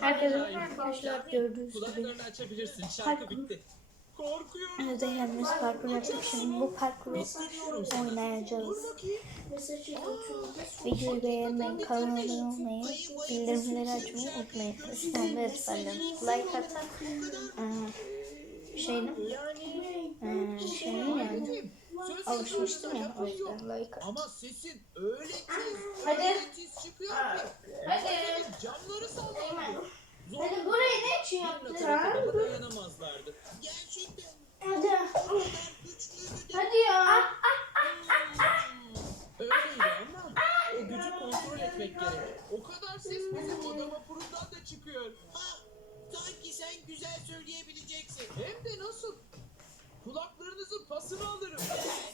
Herkese arkadaşlar gördüğünüz gibi açabilirsin. Şarkı bitti. Korkuyorum. Gelmemiz parkur yaptık. Şimdi bu parkuru oynayacağız. Videoyu beğenmeyi, kanalıma abone olmayı, bildirimleri açmayı unutmayın. De ezberledim. Like eee, şeyini, eee, şeyini yani Söz alışmıştım ya o yüzden like. Ama sesin öyle tiz, Hadi. öyle tiz çıkıyor ki. Hadi. Camları sallıyor. Zor Hadi burayı ne için yaptın? Kadar dayanamazlardı. Gerçekten Hadi. güçlüydü de. Hadi ya. Öyleydi ama o gücü kontrol etmek gerek. O kadar ses bizim oda vapurundan da çıkıyor. Ha, sanki sen güzel söyleyebileceksin. Hem de nasıl? Kulaklarınızın pasını alırım.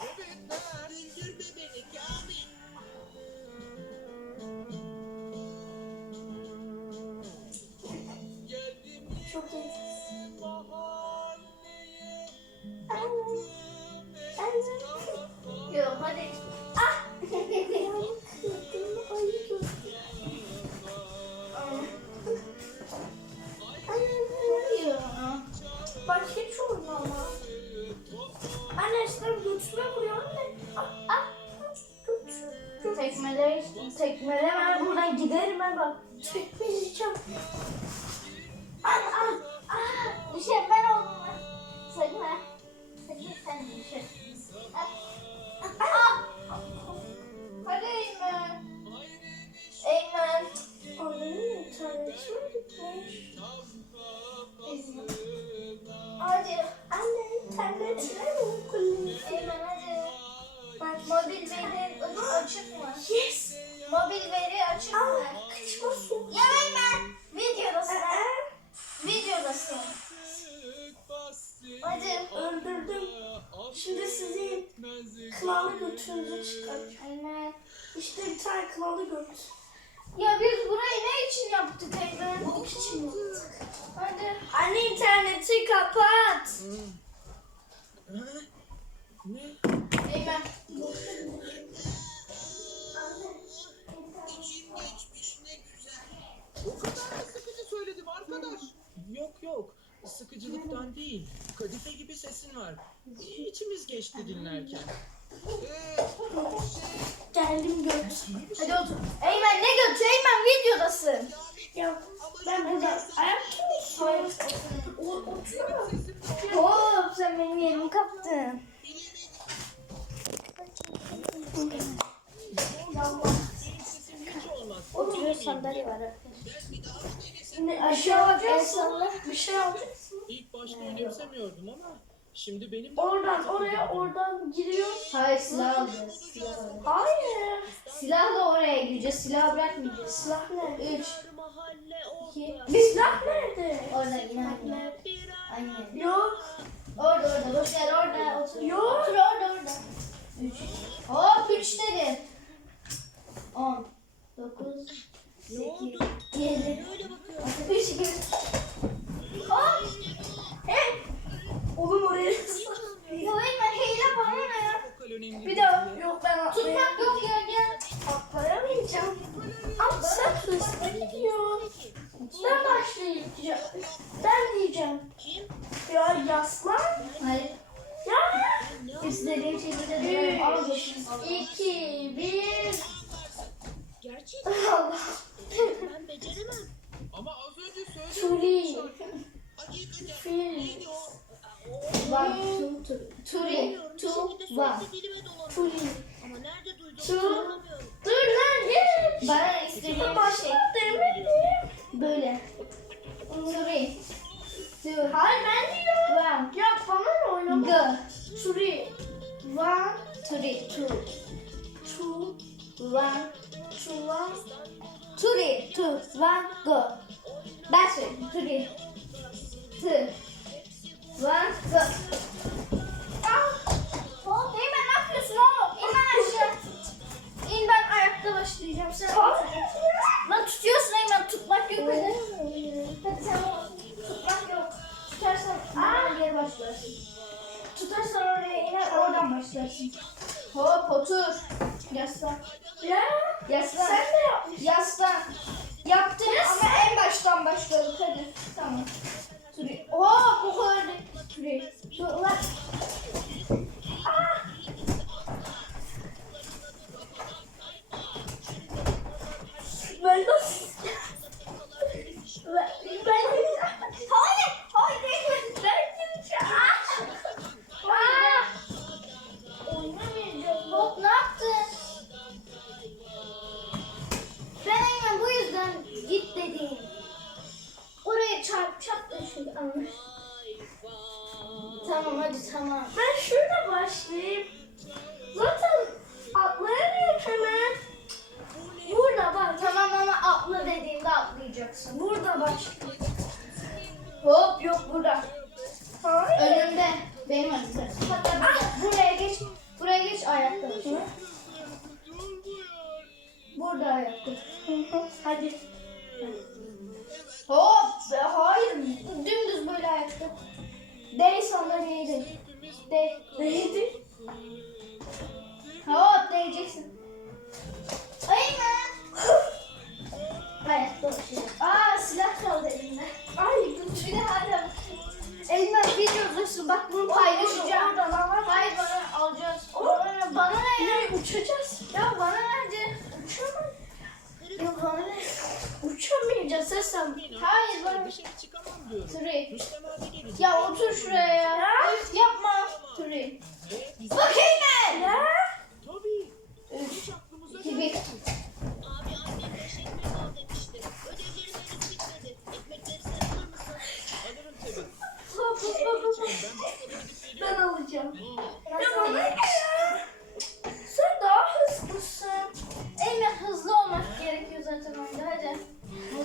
Evet, ha. Güldürme beni Kamil. Geldim Çok iyi. mahalleye. Baktım etrafa. Yok hadi. Ah. Tekmele, tekmele ben buradan giderim ben bak. Tekmeleyeceğim. Ah, ah, ah. Düşer ben oldum. Sakın ha. Sakın sen düşer. Ah, ah. Hadi Eymen. Eymen. Annenin interneti mi gitmiş? Hadi. Anne internetine mi kullanıyor? Eymen hadi. Mobil veri açık mı? Yes. Mobil veri açık mı? Kaçmasın. Ya Eymen. Videodasın. Videodasın. Hadi. Öldürdüm. Şimdi sizi kınalı götünüzü çıkartacağım. Aynen. İşte bir tane kınalı göt. Ya biz burayı ne için yaptık Eymen? Bu için yaptık. Hadi. Anne interneti kapat. Ne? Eymen. O kadar da sıkıcı söyledim arkadaş. Yok yok. Sıkıcılıktan değil. Kadife gibi sesin var. İçimiz geçti dinlerken. Ee, şey, Geldim göt. Hadi otur. Eymen ne götü? Eymen videodasın. Ya ben burada ayakta mısın? O, oturamam. Hop sen benim yerimi kaptın. Sandalye var arkadaşlar. Şimdi aşağı alacaksın. Bir şey alacaksın. İlk başta önemsemiyordum ama şimdi benim de Oradan oraya oradan giriyor. Hayır silah alacağız. Silah, alacağız. Hayır. Silahla oraya gireceğiz. Silah bırakmayacağız. Silah ne? 3, 2, Bir silah nerede? orada yine. Aynen. Yok. Orada orada. Boş ver orada. Otur. Yok. Otur orada orada. 3. Hop 3 dedim. 10, 9, 8, 7, 3, 2, Aa! Hey! Oğlum oraya Turi. One, Three, two, two, one. two, one. Three, two, one, go. Söyleyeyim. Three, two, one, go. Oğlum Eymen ne yapıyorsun oğlum? İn lan aşağı. İn ben ayakta başlayacağım. Sen Lan tutuyorsun Eymen tutmak yok hadi. Hadi sen tutmak yok. Tutarsan geri başlarsın. Tutarsan oraya iner oradan başlarsın. Hop otur. Yaslan. Ya. Yaslan. Sen de yap. Yaslan. Yaptın ama en baştan başla. Tamam. Turi. Oo bu kadar değil. Turi. Dur Hop yok burada. Önümde. Benim önümde. Hatta burada. buraya geç. Buraya geç ayakta. Burada ayakta. Hadi. Hop. Hayır. Dümdüz böyle ayakta. Değ sandalyeye değ. Değ. Değdi. Hop değeceksin. Aynen. Ayakta oturuyor. Aa silah kaldı elimde. Ay bir de hala. Eymen videodasın bak bunu paylaşacağım. Hayır bana alacağız. Bana, bana ne ya? Uçacağız. Ya bana nerede? Uçamam. Ya bana ne? Uçamayacağız sesem. Hayır bana. Diyorum. Turi. Ya otur şuraya ya. Öf, yapma. Turi. Ve biz Bak Eymen. Ya. tabii. Aklımıza İki bir. Ya? Sen daha hızlısın. Eymen hızlı olmak gerekiyor zaten oyunda. Hadi.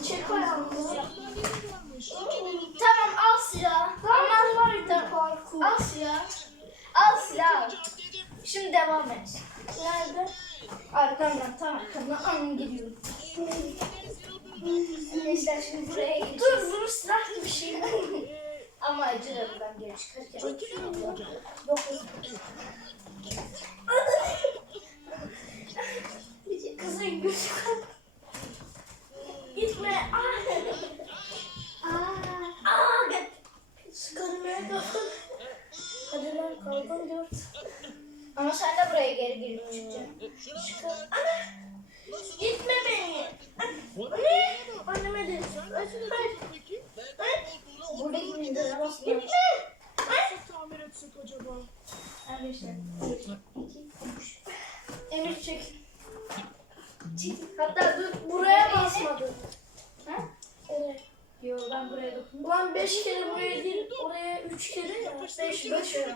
Çek varmış. Tamam al silah. Aman var da parkur. Al silah. Al silah. Dedim. Şimdi devam et. Nerede? Arkamdan tam arkamdan anım geliyorum. Gençler şimdi buraya geçeceğiz. Dur bunu silah gibi bir şey. Ama acırım ben geri çıkarken. Yok. Kızın gözü Gitme. Aa. Aa. Aa. Gel. Sıkarmaya kalkın. Hadi lan kalkın dört. Ama sen de buraya geri girip çıkacaksın. Çıkar. Ana. Gitme beni. Ne? Anneme de. Gitme. Tamir etsek acaba? Arkadaşlar. Emir çek. Çek. Hatta dur buraya basmadın. Ha? Evet. Yo ben buraya dokundum. Ulan beş kere buraya değil oraya üç kere ya. Beş beş kere.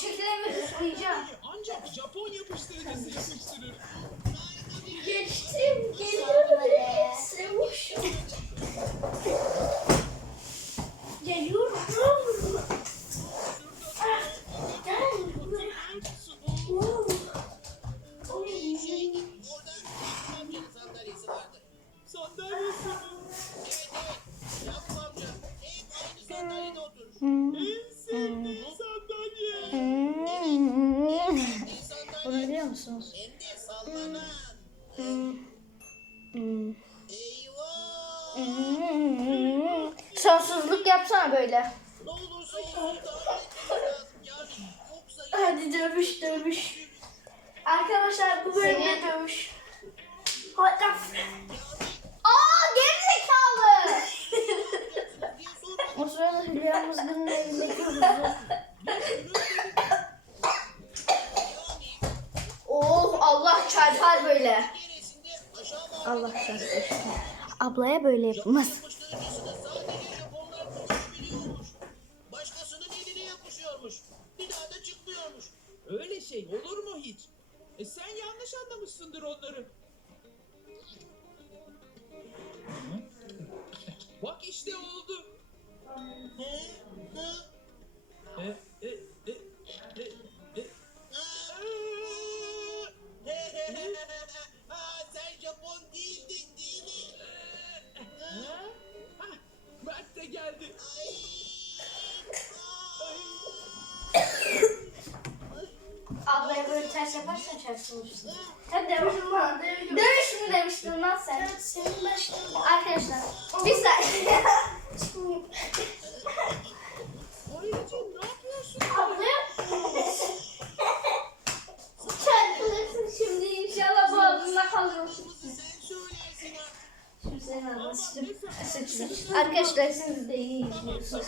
Çekil Emir ıslayacağım. Ancak Japon yapıştırıcısı yapıştırır. Geçtim. Geliyorum. Sevmişim. Geliyorum. Bunu biliyor musunuz? Sonsuzluk yapsana böyle. Hadi dövüş dövüş. Arkadaşlar bu bölümde dövüş. Hadi. Aa gerizekalı. O sırada Hülya Mızgın'ın elindeki oh Allah çarpar böyle. Allah şahsı. Ablaya böyle yapılmaz. Başkasının eline yapışıyormuş. Bir daha da çıkmıyormuş. Öyle şey olur mu hiç? E sen yanlış anlamışsındır onları. Bak işte oldu. E, e, e, e, geldi. Ablaya böyle ters yaparsan çarpılmışsın. Hadi devam. Dövüş mü demiştin lan sen? Arkadaşlar bir saniye. Arkadaşlar siz de iyi izliyorsunuz.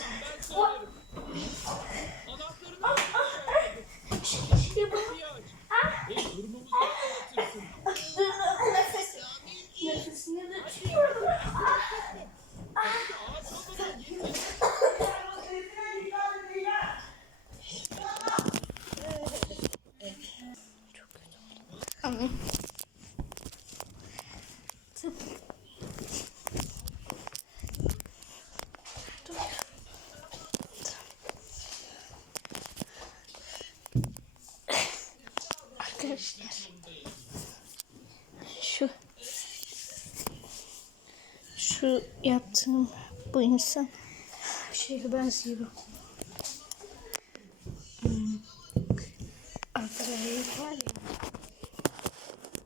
Şu yaptığım bu insan şeye benziyor. Hmm. Azrail var ya.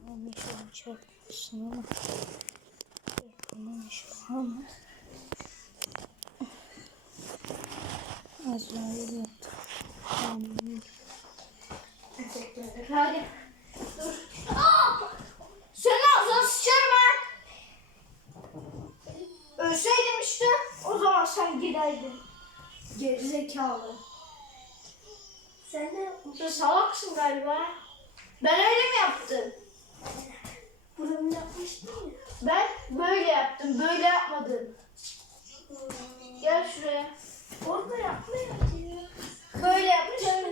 Onun an çarpıyorsun ama yapamamış ama Azrail yaptı. Amin. Hadi. Dur. Aa! Senin ağzına sıçarım ha. Ölseydim işte sen giderdin. Gerizekalı. Sen de Sen salaksın galiba. Ben öyle mi yaptım? Buramı yapmıştın ya. Ben böyle yaptım, böyle yapmadım. Gel şuraya. Orada yapmayacaksın ya. Böyle yapacağım.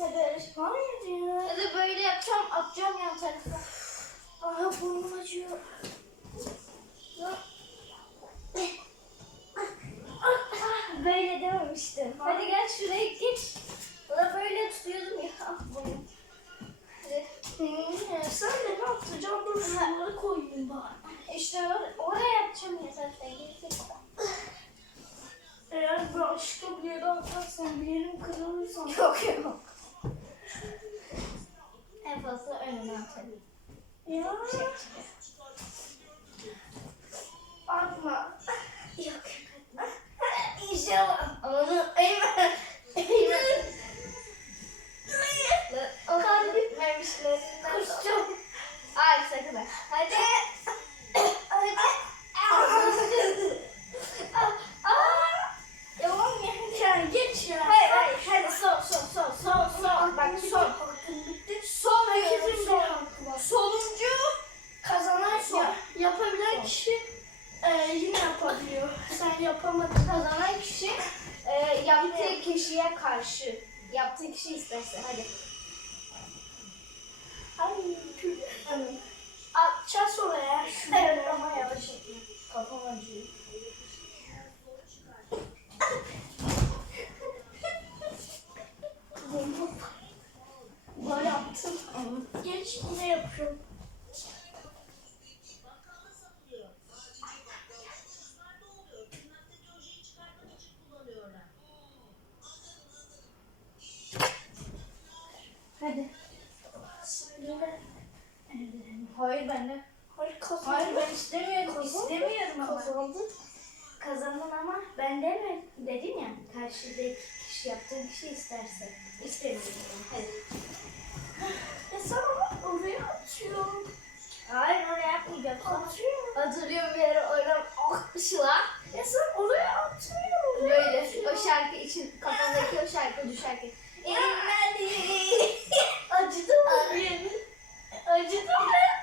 Evet. Hayır ya. Ya da böyle yapacağım, atacağım yan tarafa. Aha burnum acıyor. Ya. Böyle dememiştim. Hadi gel şuraya geç. Ulan böyle tutuyordum ya. Ah bunu. Hadi. Sen de ne yapacaksın? Dur şunları koyayım bari. İşte or- oraya yapacağım ya zaten. Eğer başka bir yere atarsan bir yerim kırılırsa. Yok yok. En fazla önüne atarım. Ya. Atma. Yok. İnşallah. Onu eyvah. Eyvah. O kalbim vermişlerinden. Kusacağım. Ay sakın ha. Hadi. Hadi. Yalan ya. Ya geç ya. Hayır hayır. Hadi son son son son son. Bak son. Son herkesin son. Sonuncu kazanan son. yapabilen kişi e, yine yapabiliyor. Sen yapamadın. Kazanan kişi e, yaptığı kişiye karşı. Yaptığı kişi isterse. Hadi. Ay. Atacağız oraya. Evet ama yavaş etme. Kafam acıyor. Böyle yaptım. Geç yine yapıyorum. Hayır ben de. Hayır kazandın. Hayır ben istemiyorum. İstemiyorum ama. Kazandın. Kazandın ama ben deme dedim ya karşıdaki kişi yaptığı kişi isterse. İstemiyorum. Hadi. Ya sen ama oraya atıyorsun. Hayır oraya atmayacaksın. Atıyorum. Hatırlıyorum bir yere oradan akışla. Ya sen oraya atıyorsun. Böyle o şarkı için kafamdaki o şarkı düşerken. İnmeli. Acıdı mı? Acıdı mı?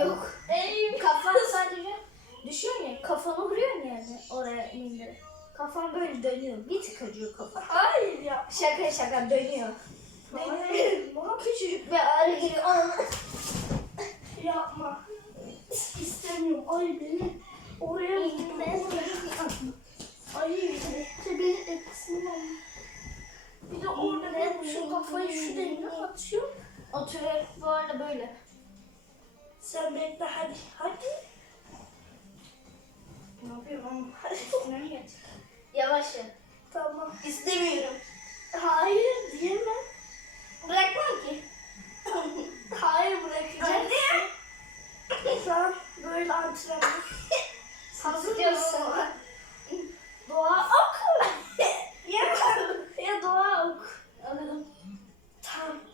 Yok. Ey, kafan sadece düşüyor ya kafanı vuruyorsun yani oraya indir. Kafan böyle dönüyor. Bir tık acıyor kafan. Hayır ya. Şaka şaka dönüyor. Hayır. Bana küçücük bir ağrı giriyor. Aa. Yapma. İstemiyorum. Ay beni oraya inme. Ay beni etkisini alma. Bir de orada şu kafayı şu deliğine atıyor. Oturuyor bu arada böyle. Sen bekle hadi. Hadi. Ne yapıyorum? Hadi. Üstüne? Yavaş ya. Tamam. İstemiyorum. Hayır diyemem. Bırakmam ki. Hayır bırakacağım. Anne. Sen böyle antrenman. Hazır mısın? Doğa ok. ya, ya doğa ok. Anladım. Tamam.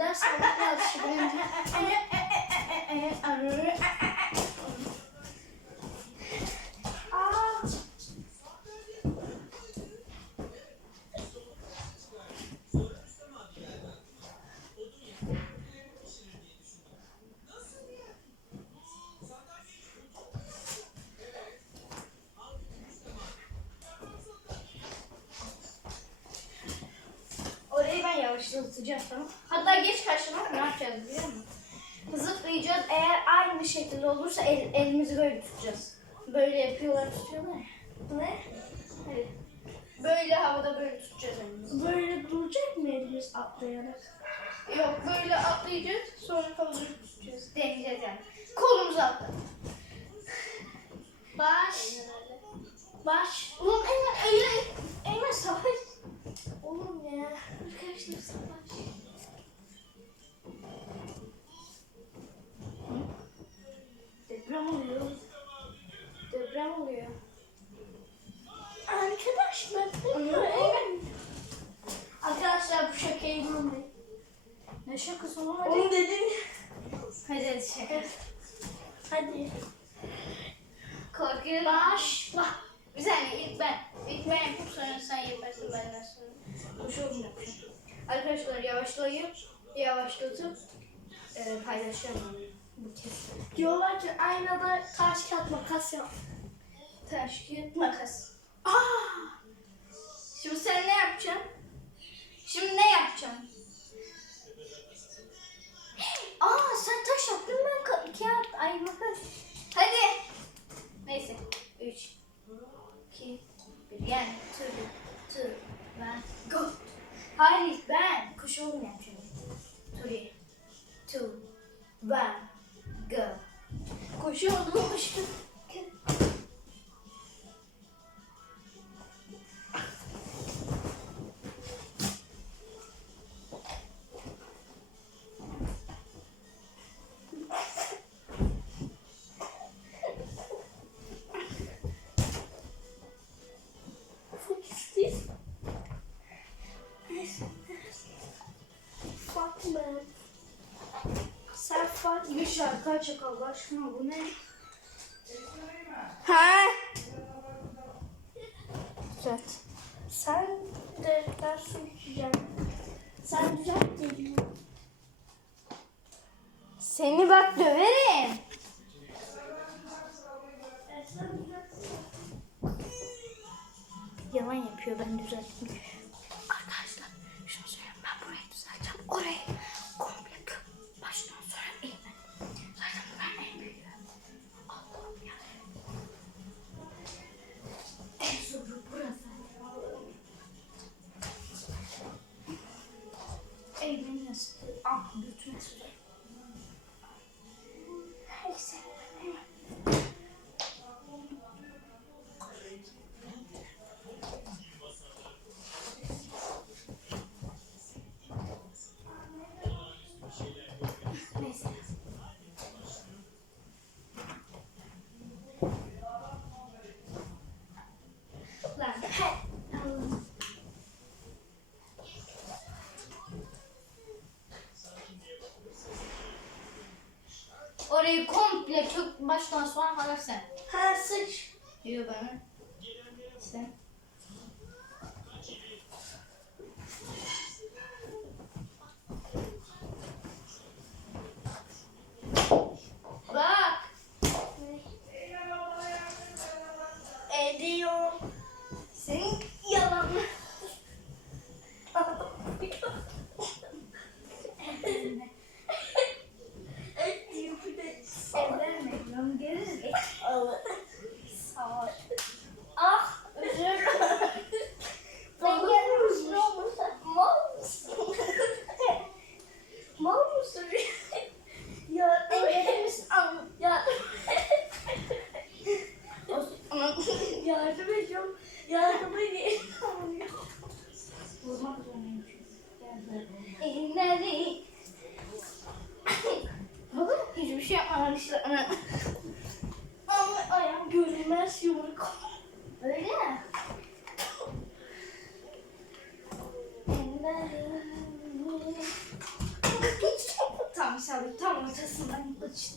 Minder sana karşı bence. Yavaşlatacağım tamam. Hatta geç karşıma ne yapacağız biliyor musun? Zıplayacağız. Eğer aynı şekilde olursa el, elimizi böyle tutacağız. Böyle yapıyorlar tutuyorlar. Ne? Hadi. Böyle havada böyle tutacağız elimizi. Böyle duracak mı elimiz atlayarak? Yok böyle atlayacağız. Sonra kaldırıp tutacağız. Deneyeceğiz yani. Kolumuzu atla. Baş. Baş. Ulan Eymen Eymen. Eymen savaş. Oğlum ya. Arkadaşlar savaş. Deprem oluyor. Deprem oluyor. Arkadaşlar. Arkadaşlar bu şakayı bulmayın. Ne şakası oğlum hadi. Onu dedim. Hadi hadi şaka. Hadi. Korkuyorum. Baş. Baş. Bir saniye ilk ben. İlk ben yapayım sonra sen yaparsın benden sonra. Bu şu olacak. Arkadaşlar yavaşlayıp yavaşlatıp e, paylaşacağım onu. Bu kesin. Diyorlar ki aynada taş kağıt makas yap. Taş, kağıt, makas. Aa! Şimdi sen ne yapacaksın? Şimdi ne yapacaksın? Aa sen taş yaptın ben ka- kağıt. Ay makas. Hadi. Neyse. 3 2 1 yani tur tur ben go. Hayır ben kuş oğlum yapacağım. Three, two, one, oğlum uçtum. Şarkı açık Allah aşkına bu ne? Ha? Düzelt. Sen de ders içeceksin. Sen düzelt dedim. Seni bak döverim. Yalan yapıyor ben düzelttim. Kök baştan sona kadar sen. Ha sıç. Diyor bana. Sen. Bak. Ediyor. Senin yalanın. Ediyor bir de. 不起。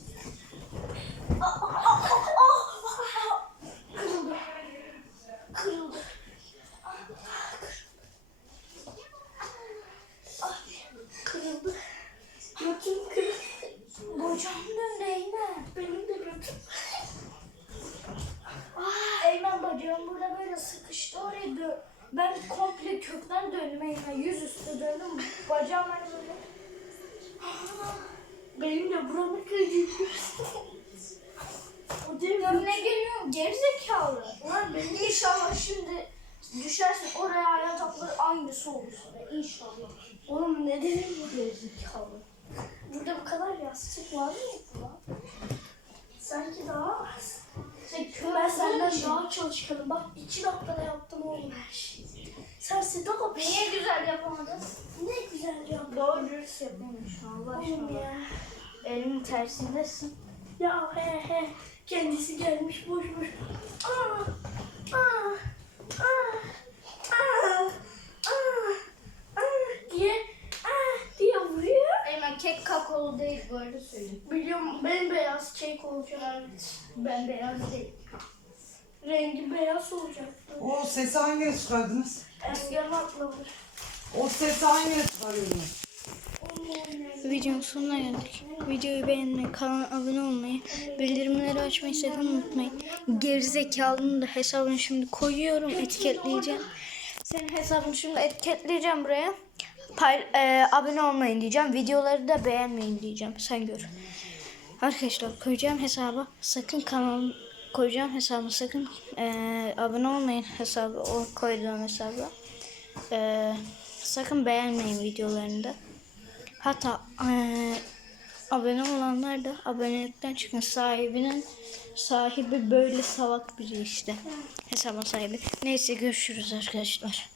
Sanki daha az. Ben senden daha çalışkanım. Bak iki dakikada yaptım oğlum her şeyi. Sen Seda bak. Niye güzel yapamadın? Ne güzel yaptın? Doğru dürüst an. Allah aşkına. ya. Elimin tersindesin. Ya he he. Kendisi gelmiş boş boş. Aa, aa, aa, aa, aa, aa diye aa diye vuruyor. Eymen kek kakaolu değil bu arada söyleyeyim. Biliyorum bembeyaz kek olacak. Evet. Ben beyaz değil. Rengi beyaz olacak. O sesi hangi yere çıkardınız? Engel atlamış. O sesi hangi yere çıkarıyordunuz? Videonun sonuna geldik. Videoyu beğenmeyi, kanala abone olmayı, bildirimleri açmayı sakın unutmayın. Gerizekalının da hesabını şimdi koyuyorum, etiketleyeceğim. Senin hesabını şimdi etiketleyeceğim buraya. Pay, e, abone olmayın diyeceğim. Videoları da beğenmeyin diyeceğim. Sen gör. Arkadaşlar koyacağım hesaba. Sakın kanal koyacağım hesabı sakın e, abone olmayın hesabı o koyduğum hesaba. E, sakın beğenmeyin videolarını da. Hatta eee, abone olanlar da abonelikten çıkın. Sahibinin sahibi böyle salak biri işte. Hesabın sahibi. Neyse görüşürüz arkadaşlar.